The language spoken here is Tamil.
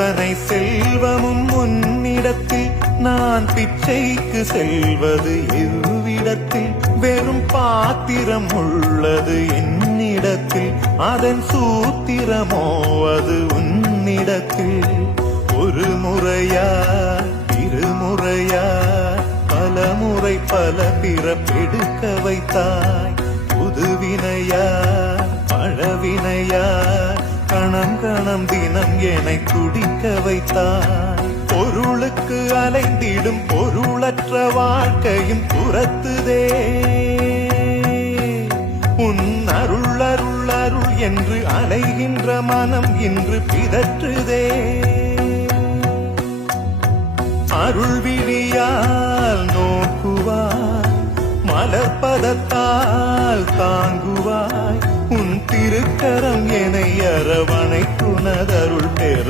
அத்தனை செல்வமும் உன்னிடத்தில் நான் பிச்சைக்கு செல்வது எவ்விடத்தில் வெறும் பாத்திரம் உள்ளது என்னிடத்தில் அதன் சூத்திரமோ அது உன்னிடத்தில் ஒரு முறையா இருமுறையா பல முறை பல பிறப்பெடுக்க வைத்தாய் புதுவினையா பழவினையா கணம் கணம் தினம் என்னை துடிக்க வைத்தாய் பொருளுக்கு அலைந்திடும் பொருளற்ற வாழ்க்கையும் துரத்துதே உன் அருள் அருள் அருள் என்று அலைகின்ற மனம் இன்று பிதற்றுதே அருள் விழியால் நோக்குவாய் மலர்பதத்தால் தாங்குவாய் உன் திருக்கரம் என்னை அரவணைக்குனதருள் பெற